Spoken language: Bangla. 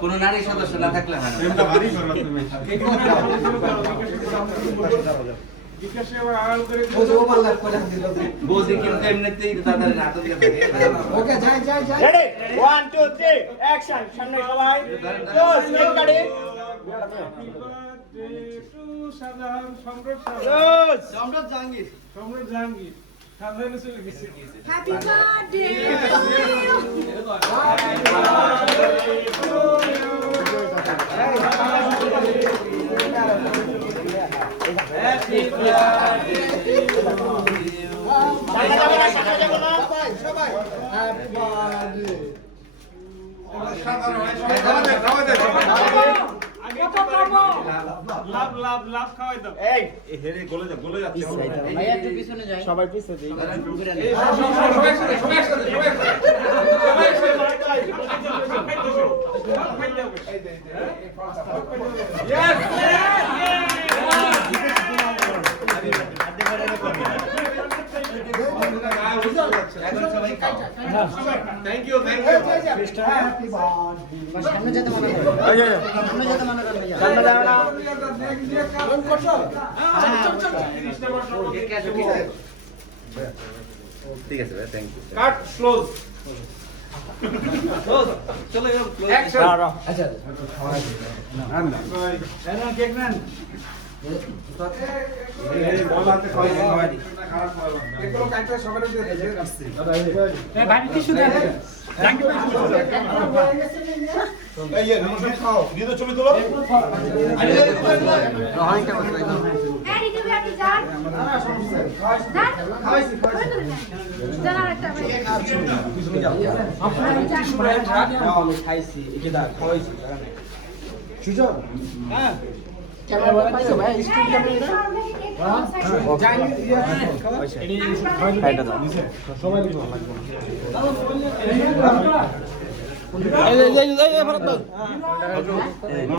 কোন নারী সদস্য না থাকলে হয় না। বৌদি কিন্তু এমনিতেই তাদের নাটক দিয়ে থাকে। ওকে যাই যাই যাই রেডি 1 2 3 অ্যাকশন সামনে সবাই ক্লোজ কেক কাটি সম্রাট জাহাঙ্গীর হ্যাপি বার্থডে সবাই হ্যাপি বার্থডে এই হেরে গলে যাচ্ছে ভাইয়া একটু পিছনে যাই। সবাই পিছে দিই থ্যাংক ইউ হ্যাপি বার্থডে সামনে যেতে মনে করো। সামনে যেতে মনে করো ভাইয়া। সামনে যাও না ঠিক আছে ভাই, থ্যাংক ইউ। কাট ক্লোজ দাঁড়াও আচ্ছা কেক নেন ছবি তোলো এই দিদি আপনি যান যান যান আরেকটা খাইছি একে খাওয়াইছি সুজন হ্যাঁ সবাই